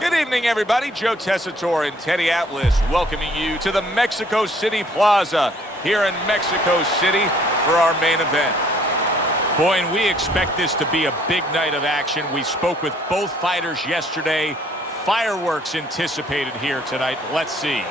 Good evening, everybody. Joe Tessitore and Teddy Atlas welcoming you to the Mexico City Plaza here in Mexico City for our main event. Boy, and we expect this to be a big night of action. We spoke with both fighters yesterday. Fireworks anticipated here tonight. Let's see.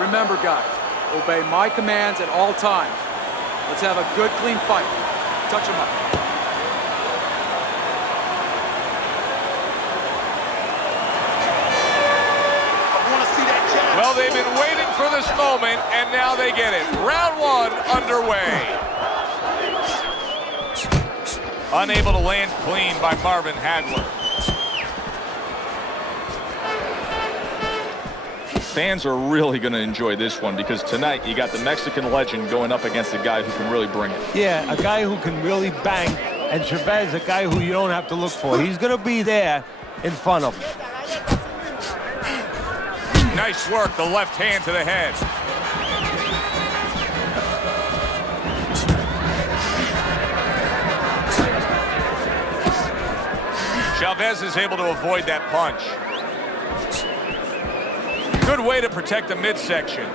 Remember, guys, obey my commands at all times. Let's have a good, clean fight. Touch him up. I want to see that jab. Well, they've been waiting for this moment, and now they get it. Round one underway. Unable to land clean by Marvin Hagler. Fans are really going to enjoy this one because tonight you got the Mexican legend going up against a guy who can really bring it. Yeah, a guy who can really bang, and Chavez, a guy who you don't have to look for. He's going to be there in front of him. Nice work, the left hand to the head. Chavez is able to avoid that punch. Good way to protect the midsection.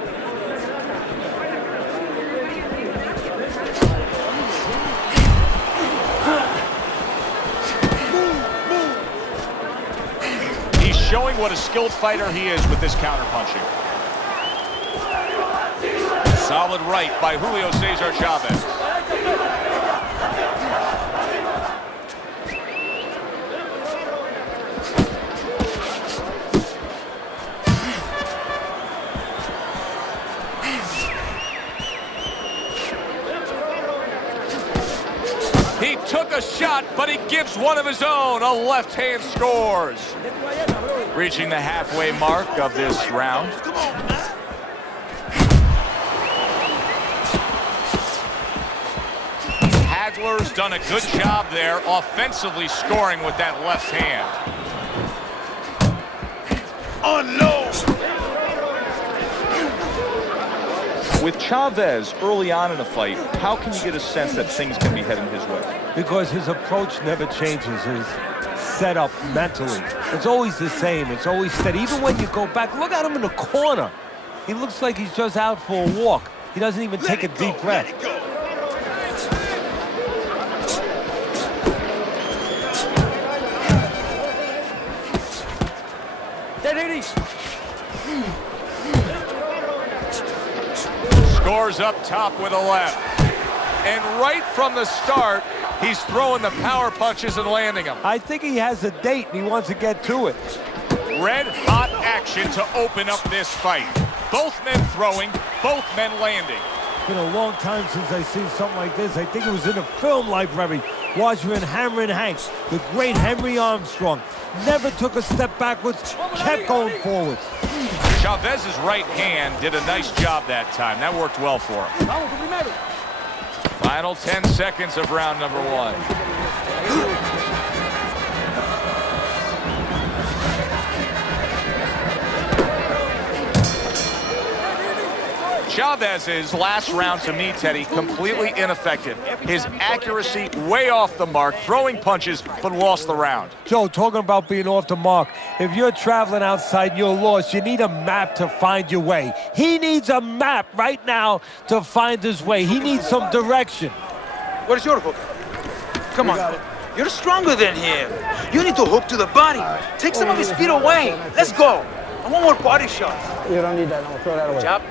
He's showing what a skilled fighter he is with this counterpunching. Solid right by Julio Cesar Chavez. He took a shot, but he gives one of his own. A left hand scores. Reaching the halfway mark of this round. Hagler's done a good job there, offensively scoring with that left hand. Unload. With Chavez early on in a fight, how can you get a sense that things can be heading his way? Because his approach never changes, his setup mentally. It's always the same, it's always steady. Even when you go back, look at him in the corner. He looks like he's just out for a walk. He doesn't even take a deep breath. Scores up top with a left. And right from the start, he's throwing the power punches and landing them. I think he has a date and he wants to get to it. Red hot action to open up this fight. Both men throwing, both men landing. It's been a long time since I've seen something like this. I think it was in a film library. Watching Hammer and Hanks, the great Henry Armstrong. Never took a step backwards, kept going forwards. Chavez's right hand did a nice job that time. That worked well for him. Final 10 seconds of round number one. Chavez's last round, to me, Teddy, completely ineffective. His accuracy way off the mark, throwing punches, but lost the round. Joe, talking about being off the mark, if you're traveling outside and you're lost, you need a map to find your way. He needs a map right now to find his way. He needs some direction. What is your hook? Come on. You're stronger than him. You need to hook to the body. Take some of his speed away. Let's go. I want more body shots. You don't need that. No, throw that away. Jab.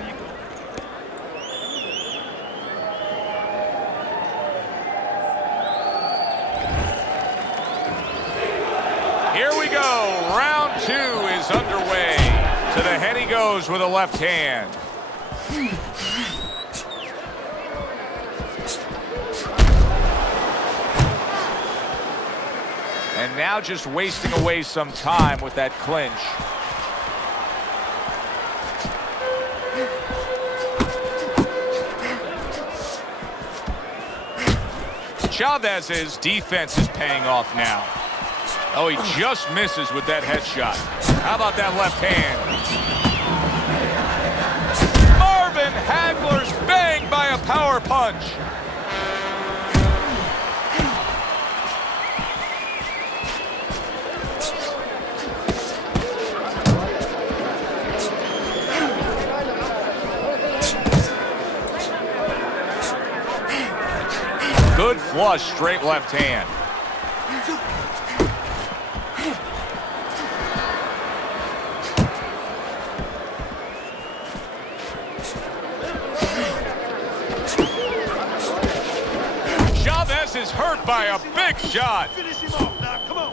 Here we go. Round two is underway. To the head he goes with a left hand. And now just wasting away some time with that clinch. Chavez's defense is paying off now. Oh, he just misses with that headshot. How about that left hand? Marvin Hagler's banged by a power punch. Good flush, straight left hand. Chavez is hurt by a big shot. Finish him off now. Come on.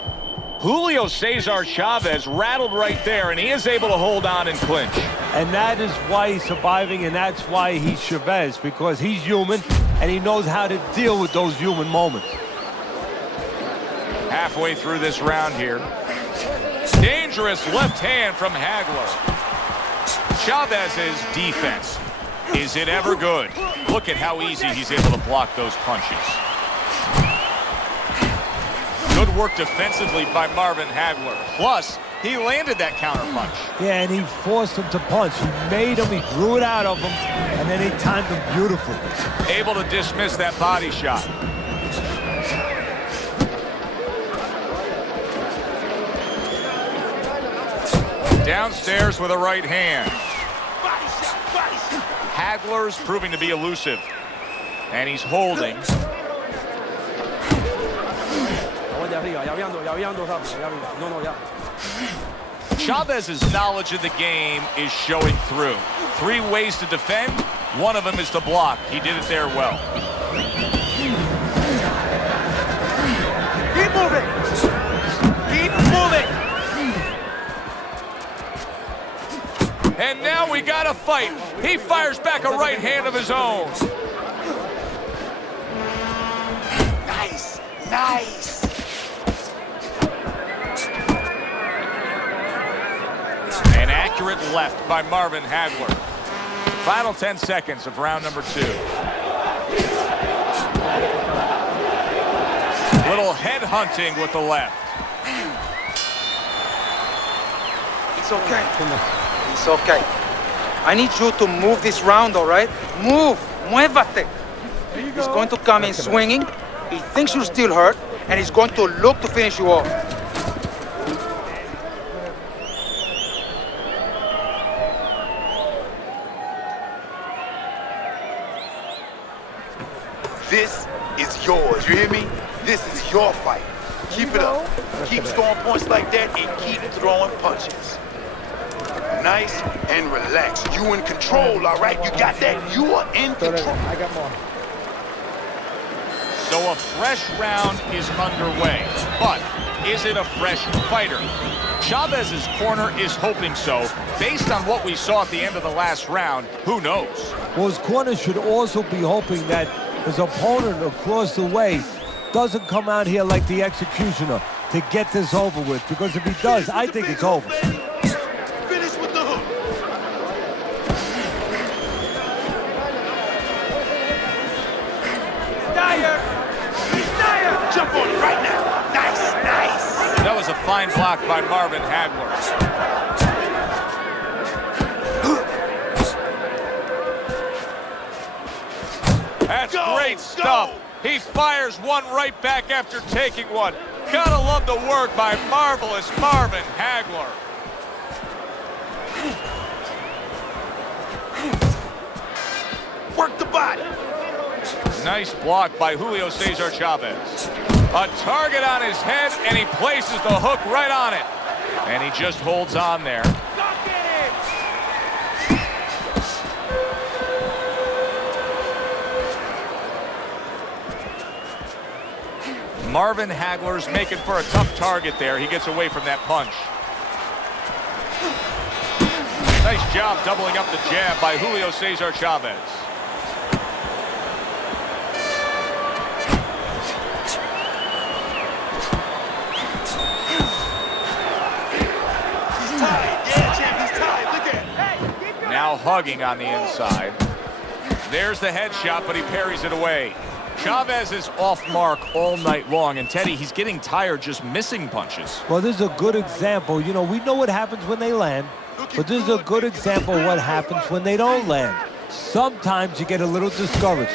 Julio Cesar Chavez rattled right there, and he is able to hold on and clinch. And that is why he's surviving, and that's why he's Chavez, because he's human, and he knows how to deal with those human moments. Halfway through this round here. Dangerous left hand from Hagler. Chavez's defense. Is it ever good? Look at how easy he's able to block those punches. Good work defensively by Marvin Hagler. Plus, he landed that counterpunch. Yeah, and he forced him to punch. He made him, he drew it out of him, and then he timed him beautifully. Able to dismiss that body shot. Downstairs with a right hand. Body shot, body shot. Hagler's proving to be elusive. And he's holding. Chavez's knowledge of the game is showing through. 3 ways to defend. One of them is to block. He did it there well. Keep moving. Keep moving. And now we got a fight. He fires back a right hand of his own. Nice, nice. An accurate left by Marvin Hagler. Final 10 seconds of round number 2. Little head hunting with the left. It's okay. It's okay. I need you to move this round, all right? Move. Muévate. He's going to come in swinging. He thinks you're still hurt, and he's going to look to finish you off. This is yours. You hear me? This is your fight. Keep it up. Keep scoring points like that and keep throwing punches. Nice and relaxed. You in control, all right? You got that? You are in control. I got more. So a fresh round is underway. But is it a fresh fighter? Chavez's corner is hoping so. Based on what we saw at the end of the last round, who knows? Well, his corner should also be hoping that his opponent across the way doesn't come out here like the executioner to get this over with, because if he does, I think it's over. Finish with the hook. Tired. He's tired. Jump on it right now. Nice, nice. That was a fine block by Marvin Hagler. That's great stuff. He fires one right back after taking one. Gotta love the work by marvelous Marvin Hagler. Work the body. Nice block by Julio Cesar Chavez. A target on his head, and he places the hook right on it. And he just holds on there. Marvin Hagler's making for a tough target there. He gets away from that punch. Nice job doubling up the jab by Julio Cesar Chavez. now hugging on the inside. There's the headshot, but he parries it away. Chavez is off mark all night long, and Teddy, he's getting tired just missing punches. Well, this is a good example. You know, we know what happens when they land, but this is a good example of what happens when they don't land. Sometimes you get a little discouraged.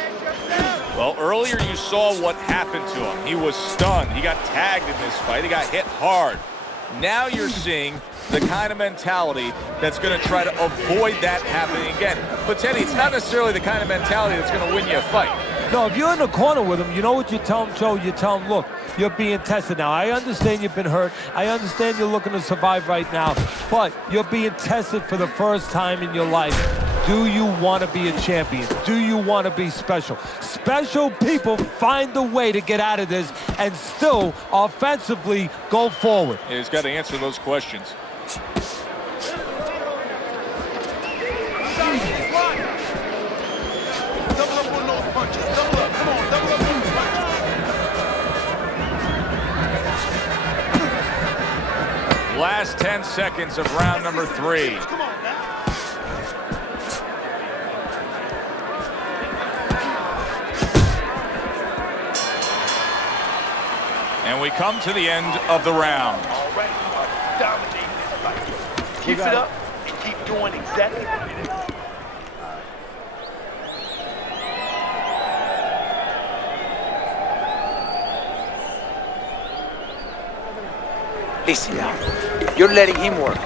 Well, earlier you saw what happened to him. He was stunned. He got tagged in this fight. He got hit hard. Now you're seeing the kind of mentality that's going to try to avoid that happening again. But, Teddy, it's not necessarily the kind of mentality that's going to win you a fight. No, if you're in the corner with him, you know what you tell him, Joe? You tell him, look, you're being tested now. I understand you've been hurt. I understand you're looking to survive right now. But you're being tested for the first time in your life. Do you want to be a champion? Do you want to be special? Special people find a way to get out of this and still offensively go forward. Yeah, he's got to answer those questions. Double up on those punches. Double up. Come on, double up on those punches. Last 10 seconds of round number 3. Come on now. And we come to the end of the round. All right, dominate this fight. Keep it up and keep doing exactly what it is. Listen now, you're letting him work.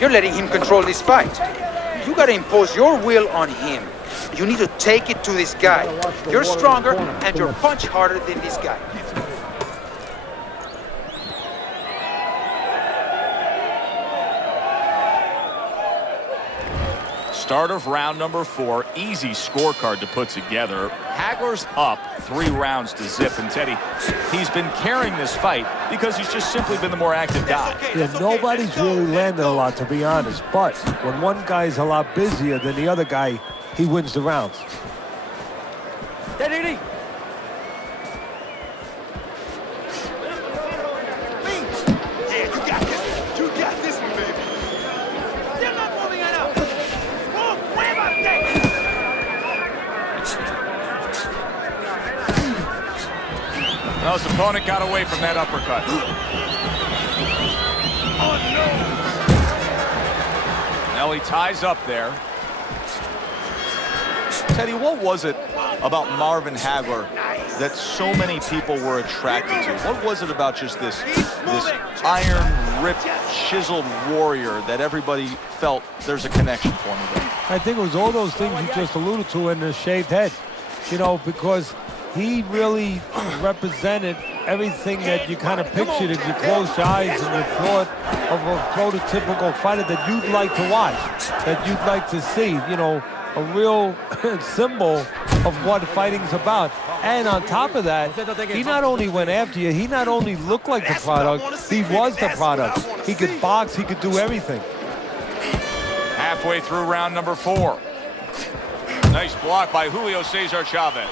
You're letting him control this fight. You gotta impose your will on him. You need to take it to this guy. You're stronger and you're punch harder than this guy. Start of round number 4. Easy scorecard to put together. Hagler's up 3 rounds to zip. And Teddy, he's been carrying this fight because he's just simply been the more active guy. Yeah, nobody's really landed a lot, to be honest. But when one guy's a lot busier than the other guy, he wins the rounds. Teddy! Yeah, you got this. You got this one, baby. They're not moving enough. Well, his opponent got away from that uppercut. Oh, no. Now he ties up there. Teddy, what was it about Marvin Hagler that so many people were attracted to? What was it about just this iron-ripped, chiseled warrior that everybody felt there's a connection for him with? I think it was all those things you just alluded to in the shaved head. You know, because he really represented everything that you kind of pictured if you closed your eyes and you thought of a prototypical fighter that you'd like to watch, that you'd like to see, you know, a real symbol of what fighting's about. And on top of that, he not only went after you, he not only looked like the product, he was the product. He could box, he could do everything. Halfway through round number 4. Nice block by Julio Cesar Chavez.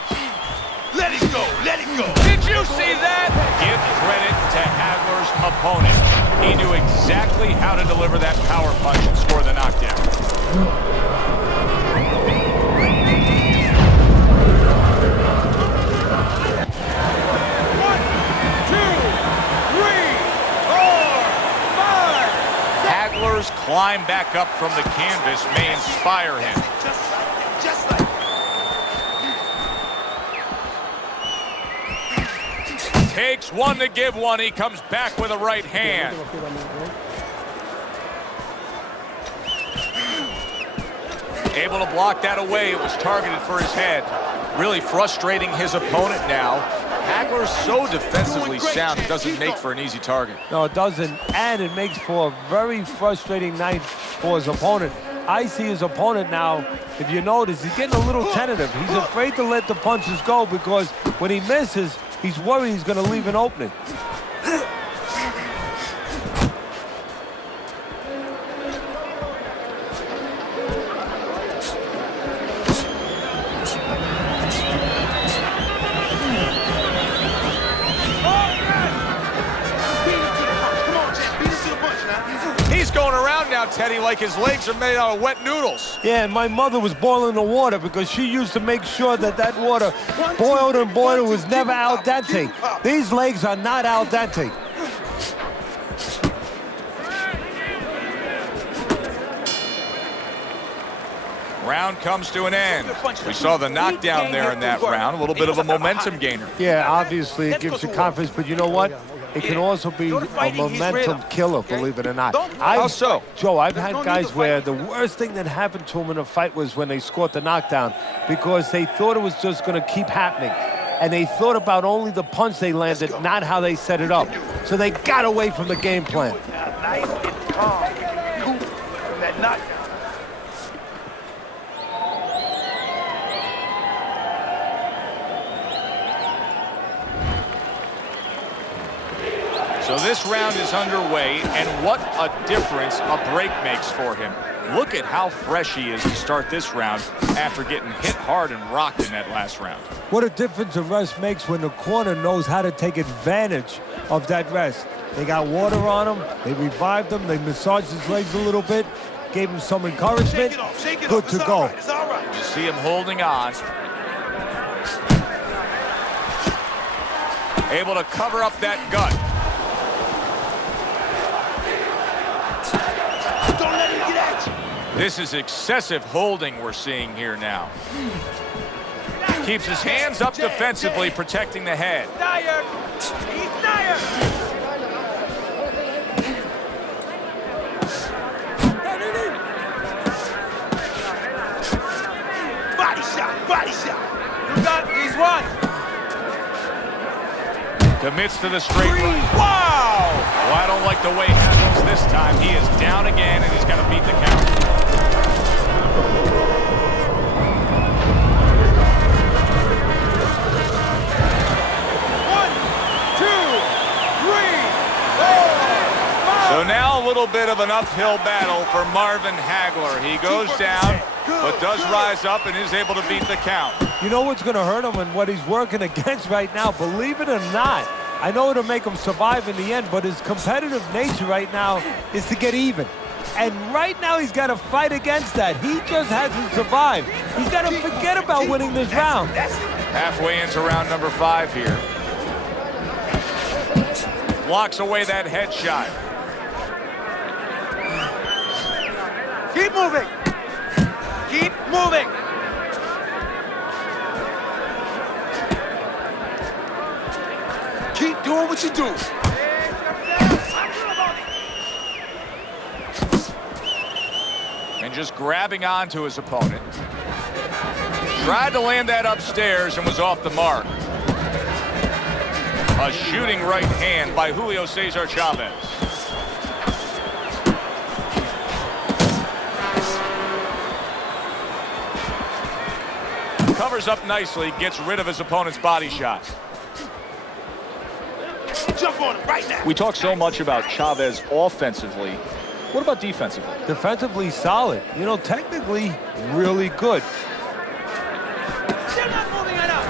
Let it go. Let it go. Did you see that? Give credit to Hagler's opponent. He knew exactly how to deliver that power punch and score the knockdown. 1, 2, 3, 4, 5. Hagler's climb back up from the canvas may inspire him. Just like that. Just like that. Takes one to give one. He comes back with a right hand. Able to block that away. It was targeted for his head. Really frustrating his opponent now. Hagler's so defensively sound, it doesn't make for an easy target. No, it doesn't, and it makes for a very frustrating night for his opponent. I see his opponent now, if you notice, he's getting a little tentative. He's afraid to let the punches go because when he misses, he's worried he's going to leave an opening. He's going around now. now, Teddy, like his legs are made out of wet noodles. Yeah, and my mother was boiling the water because she used to make sure that that water boiled and boiled was never al dente. These legs are not al dente. Round comes to an end. We saw the knockdown there in that round, a little bit of a momentum gainer. Yeah, obviously it gives you confidence, but you know what? It can also be a momentum killer, believe it or not. How so? Joe, I've had guys where the worst thing that happened to them in a fight was when they scored the knockdown because they thought it was just going to keep happening. And they thought about only the punch they landed, not how they set it up. So they got away from the game plan. Nice and calm. Cool from that knockdown. So this round is underway, and what a difference a break makes for him. Look at how fresh he is to start this round after getting hit hard and rocked in that last round. What a difference a rest makes when the corner knows how to take advantage of that rest. They got water on him, they revived him, they massaged his legs a little bit, gave him some encouragement, good to go. It's all right. You see him holding on. Able to cover up that gut. Don't let him get at you. This is excessive holding we're seeing here now. Keeps his hands up defensively, protecting the head. Tired. He's tired. Body shot, body shot. You got this one. Commits to the straight right. Wow! Well, I don't like the way he handles this time. He is down again, and he's got to beat the count. So now a little bit of an uphill battle for Marvin Hagler. He goes down, but does rise up and is able to beat the count. You know what's going to hurt him and what he's working against right now, believe it or not. I know it'll make him survive in the end, but his competitive nature right now is to get even. And right now he's got to fight against that. He just hasn't survived. He's got to forget about winning this round. Halfway into round number 5 here. Blocks away that headshot. Keep moving. Keep moving. Keep doing what you do. And just grabbing onto his opponent. Tried to land that upstairs and was off the mark. A shooting right hand by Julio Cesar Chavez. Covers up nicely, gets rid of his opponent's body shot. Jump on him right now. We talk so much about Chavez offensively. What about defensively? Defensively solid. You know, technically really good. Still not moving enough.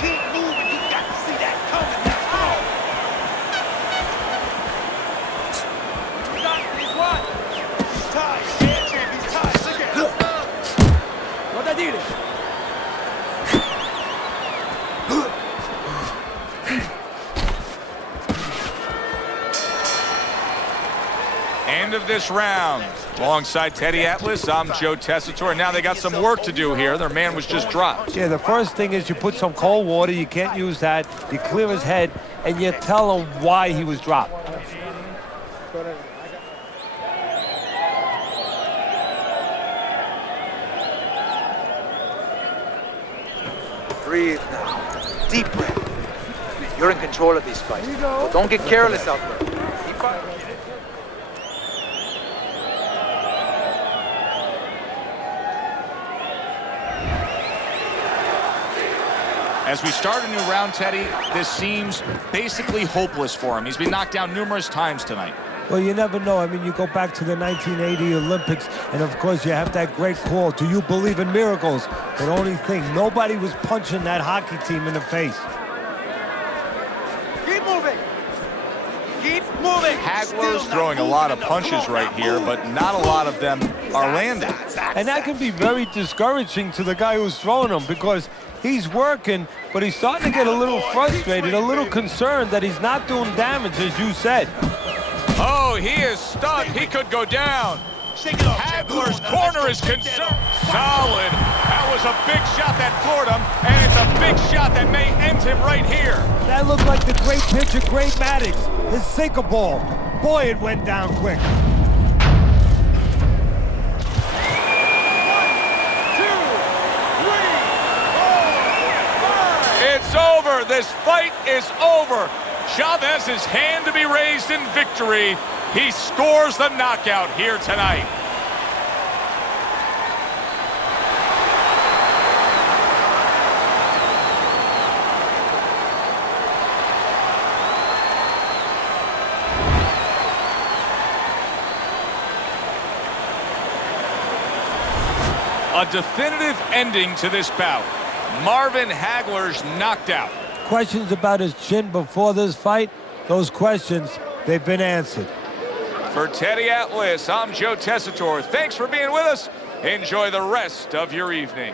Keep moving. You got to see that coming now. You got this one. He's tired. Yeah, champ. He's tired. Look at him. What I did. End of this round. Alongside Teddy Atlas, I'm Joe Tessitore. Now they got some work to do here. Their man was just dropped. Yeah, the first thing is you put some cold water. You can't use that. You clear his head, and you tell him why he was dropped. Breathe now. Deep breath. You're in control of this fight. But don't get careless out there. Keep fighting. As we start a new round, Teddy, this seems basically hopeless for him. He's been knocked down numerous times tonight. Well, you never know. I mean, you go back to the 1980 Olympics, and of course, you have that great call, do you believe in miracles? But only thing, nobody was punching that hockey team in the face. Keep moving. Keep moving. Hagler's throwing a lot of punches right here, but not a lot of them are landing. And that can be very discouraging to the guy who's throwing them because he's working, but he's starting to get a little frustrated, a little concerned that he's not doing damage, as you said. Oh, he is stuck. He could go down. Hagler's corner is concerned. Solid. That was a big shot that floored him, and it's a big shot that may end him right here. That looked like the great pitcher, Great Maddox. His sinker ball. Boy, it went down quick. 1, 2, 3, 4, 5. It's over. This fight is over. Chavez's hand to be raised in victory. He scores the knockout here tonight. A definitive ending to this bout. Marvin Hagler's knocked out. Questions about his chin before this fight, those questions, they've been answered. For Teddy Atlas, I'm Joe Tessitore. Thanks for being with us. Enjoy the rest of your evening.